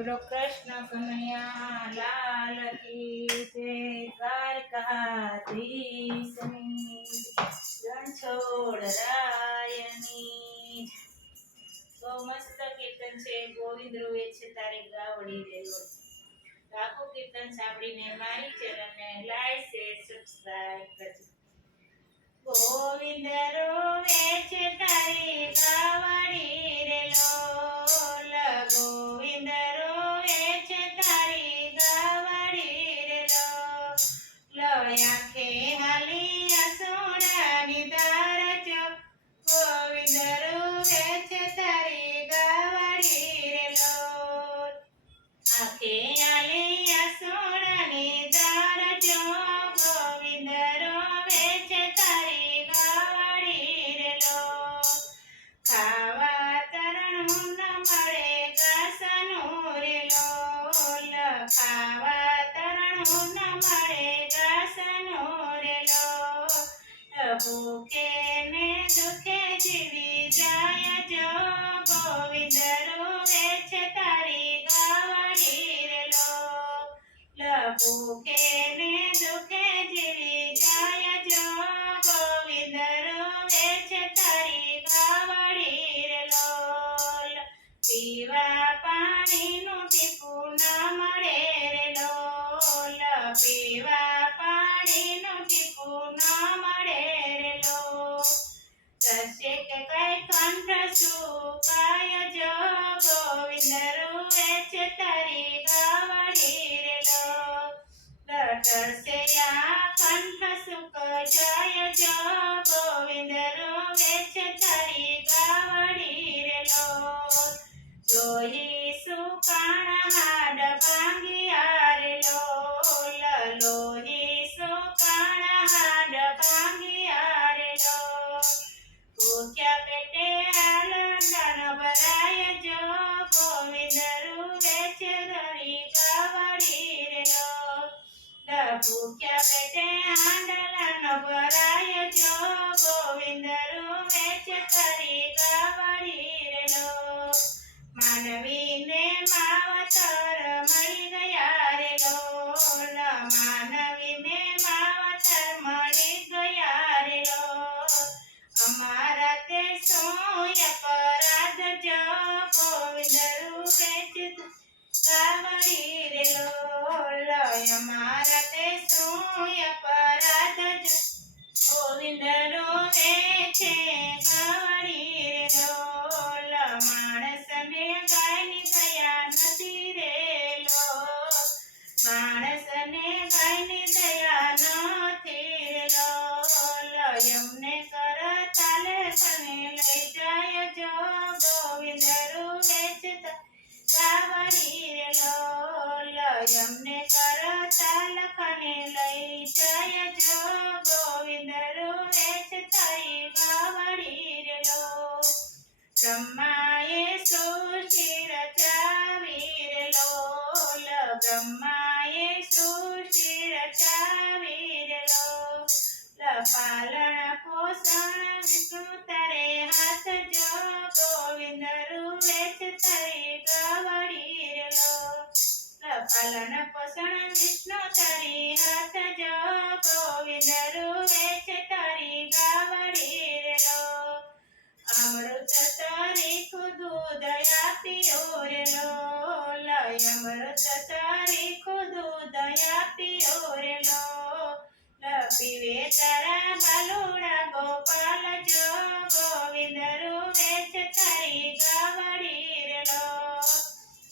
બોલો કૃષ્ણ કનૈયા લાલ કી જય, દ્વારકાધીશની રણછોડ રાયની. બહુ મસ્ત કીર્તન છે. ગોવિંદ રૂએ છે તારી ગાવડી રેલો. આખું કીર્તન સાંભળીને મારી ચેનલને લાઈક શેર સબસ્ક્રાઇબ કરજો. ગોવિંદ રોવે છે તારી ગાવડી રેલો. ગોવિંદ રોવે છે તારી ગાવડી રેલો. આંખે હાલી સોનાની ધાર જો. ગોવિંદ રોવે છે તારી ગાવડી રેલો. આંખે હાલી સોનાની ધાર જો. ગોવિંદ રોવે છે તારી ગાવડી રેલો. ખાવા તરણું ન મળે ઘાસનું રેલો. ખાવા તરણું ન મળે ઘાસનું રેલો. ભૂખે ને દુખે જીવી જાય જો. ગોવિંદ રોવે છે તારી ગાવડી રેલો. ભૂખે ને દુખે જીવી જાય જો. ગોવિંદ રોવે છે તારી ગાવડી રેલો. પીવા પાણીનું ટીપું ન મળે રેલો. પીવા પાણીનું ટીપું ન મળે રેલો. કશે કે કઈ કંઠ સુકાય જો. ગોવિંદ રોવે છે તારી ગાવડી રેલો. તરસે આ કંઠ સુક જાય જો. ગોવિંદ રોવે છે તારી ગાવડી રેલો. લોહી સુકાણા હાડ ભાંગ્યા રેલો. લોહી સુકાણા હાડ ભાંગ્યા રેલો. ભૂખ્યા પેટે હાલંડણ ભરાય જો. ગોવિંદ રોવે છે તારી ગાવડી રેલો. ભૂખ્યા પેટે હાંડલાન ભરાય જો. ગોવિંદ રોવે છે તારી ગાવડી રેલો. માનવીને માવતર મળી ગયા રેલો. માનવીને માવતર મળી ગયા રેલો. અમારા તે શું અપરાધ જો. ગોવિંદ રોવે છે ગાવડી રેલો. અમારા તે શું અપરાધ જો. ગોવિંદ રોવે છે ગાવડી રેલો. માણસને ગાયની દયા નથી રેલો. માણસને ગાયની દયા નથી રેલો. એમને કરતા લેખને લઈ જાય જો. ગોવિંદ રોવે છે ગાવડી રેલો. એમને કરતા લખને લઈ જાય જો. ગોવિંદ રોવે છે તારી ગાવડી રેલો. બ્રહ્માએ સૃષ્ટિ રચાવી રેલો. બ્રહ્માએ સૃષ્ટિ રચાવી રેલો. પાલન પોષણ વિષ્ણુ તારે હાથ જો. ગોવિંદ રોવે છે તારી ગાવડી રેલો. પાલન પોષણ વિષ્ણુ તારી હાથ જો. ગોવિંદ રોવે છે તારી ગાવડી રેલો. અમૃત તરીખું દૂધ આપીઓ રેલો. અમૃત તરીખું દૂધ આપીઓ રેલો. પીવે તારા બાલુડા ગોપાલ જો. ગોવિંદ રોવે છે તારી ગાવડી રેલો.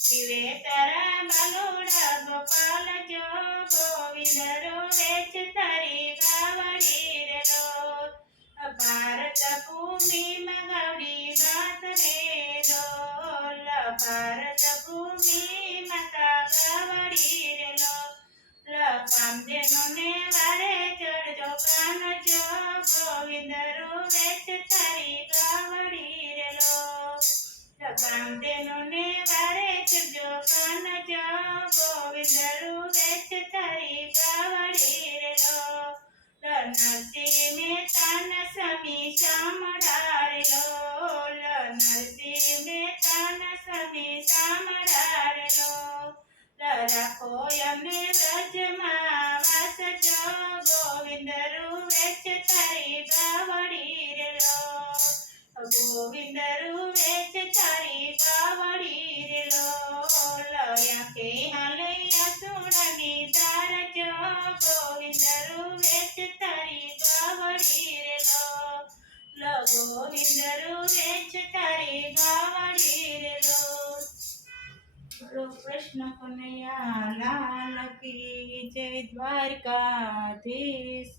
પીવે તારા બાલુડા ગોપાલ જો. ગોવિંદ રોવે છે તારી ગાવડી રેલો. ભારત ભૂમિમાં ગાવડી ગાત રેલો. ભારત ભૂમિમાં ગાવડી રેલો. કામધેનુને વારે ચડજો કાન જો. ગોવિંદ રોવે છે તારી ગાવડી રેલો. કામધેનુને વારે ચડજો કાન જો. ગોવિંદ રોવે છે તારી ગાવડી રેલો. નરસિંહ મહેતાના સમી સાંભળારેલો. નરસિંહ મહેતાના સમી સાંભળારેલો. રાખો અમને વ્રજમાં વાસજો ગોવિંદ રૂવે છે તારી ગાવડી રે લો ગોવિંદ રૂવે છે તારી ગાવડી રે લો લયા કે હાલૈયા સુણની ધાર જો ગોવિંદ રૂવે છે તારી ગાવડી રે લો ગોવિંદ રૂવે છે તારી ગાવડી રે લો બોલો કૃષ્ણ કનૈયા લાલ કી જય દ્વારકાધીશ